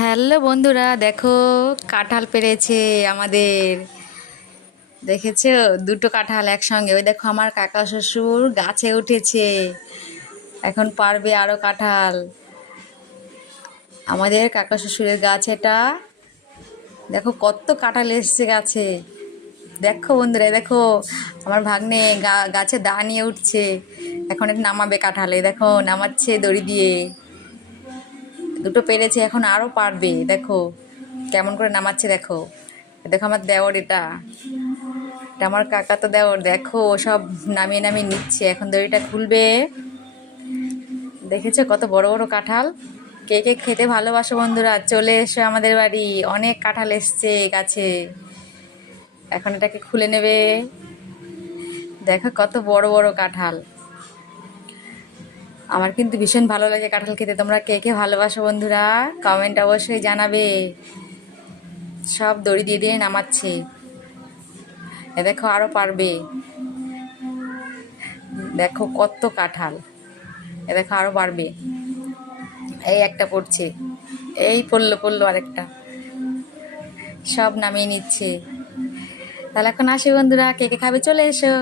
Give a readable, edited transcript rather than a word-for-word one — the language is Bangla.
হ্যালো বন্ধুরা, দেখো কাঁঠাল পেড়েছে আমাদের। দেখেছো? দুটো কাঁঠাল একসঙ্গে। ওই দেখো আমার কাকা শ্বশুর গাছে উঠেছে, এখন পারবে আরো কাঁঠাল। আমাদের কাকা শ্বশুরের গাছ এটা। দেখো কত কাঁঠাল এসছে গাছে। দেখো বন্ধুরা, দেখো আমার ভাগ্নে গাছে দা নিয়ে উঠছে। এখন এটা নামাবে কাঁঠালে, দেখো নামাচ্ছে দড়ি দিয়ে। দুটো পেরেছে, এখন আরও পারবে। দেখো কেমন করে নামাচ্ছে, দেখো। দেখো আমার দেওর, এটা এটা আমার কাকা তো দেওর। দেখো ও সব নামিয়ে নামিয়ে নিচ্ছে, এখন দড়িটা খুলবে। দেখেছো কত বড় বড় কাঁঠাল? কে কে খেতে ভালোবাসো বন্ধুরা, চলে এসো আমাদের বাড়ি। অনেক কাঁঠাল এসছে গাছে, এখন এটাকে খুলে নেবে। দেখো কত বড় বড় কাঁঠাল। আমার কিন্তু ভীষণ ভালো লাগে কাঁঠাল খেতে। তোমরা কে কে ভালোবাসো বন্ধুরা, কমেন্ট অবশ্যই জানাবে। সব দড়ি দিয়ে দিয়ে নামাচ্ছে। এ দেখো আরো পারবে। দেখো কত কাঁঠাল। এ দেখো আরো পারবে। এই একটা পড়ছে, এই পড়লো পড়লো আরেকটা। সব নামিয়ে নিচ্ছে। তাহলে এখন আসি বন্ধুরা, কে কে খাবে চলে এসো।